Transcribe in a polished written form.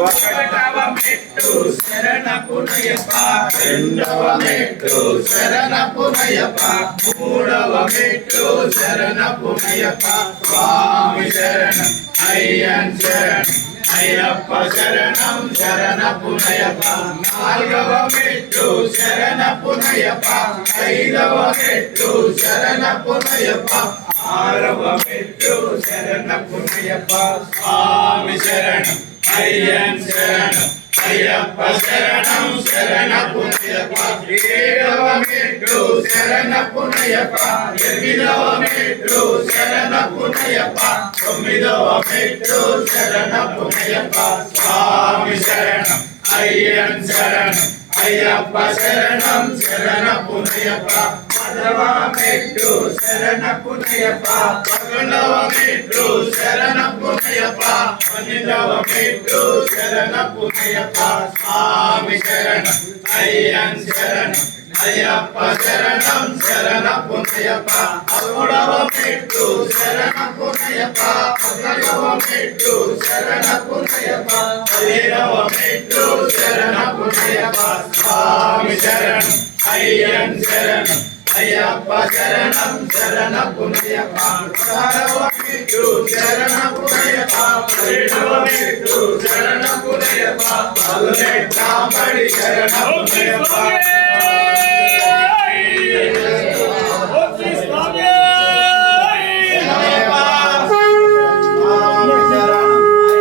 ఒకటవ మెట్టు శరణపునయప రెండవ మెట్టు శరణపునయప మూడవ మెట్టు శరణపునయప స్వామి శరణం అయ్యన్ శరణం అయ్యప్ప శరణం శరణపునయప నాలుగవ మెట్టు శరణపునయప ఐదవ మెట్టు శరణపునయప ఆరవ మెట్టు శరణపునయప స్వామి శరణం అయ్యన్ శరణం అయ్యప్ప శరణం శరణపునయప ఏడవ మెట్టు శరణపునయప ఎనిమిదవ మెట్టు శరణపునయప తొమ్మిదవ మెట్టు శరణపునయప స్వామి శరణం అయ్యన్ శరణం అయ్యప్ప శరణం శరణపునయప పదవ మెట్టు శరణపునయప పదకొండవ మెట్టు శరణపునయప పన్నెండవ మెట్టు శరణపునయప స్వామి శరణం అయ్యన్ శరణం అయ్యప్ప శరణం శరణపునయప పదమూడవ మెట్టు శరణపునయప పద్నాలుగవ మెట్టు శరణపునయప పదిహేడవ మెట్టు శరణపునయప స్వామి శరణం అయ్యన్ శరణం అయ్యప్ప శరణం శరణపునయప పదహారవ మెట్టు శరణపునయప పదిహేడవ మెట్టు శరణపునయప పదునెట్టాంబడి శరణపునయప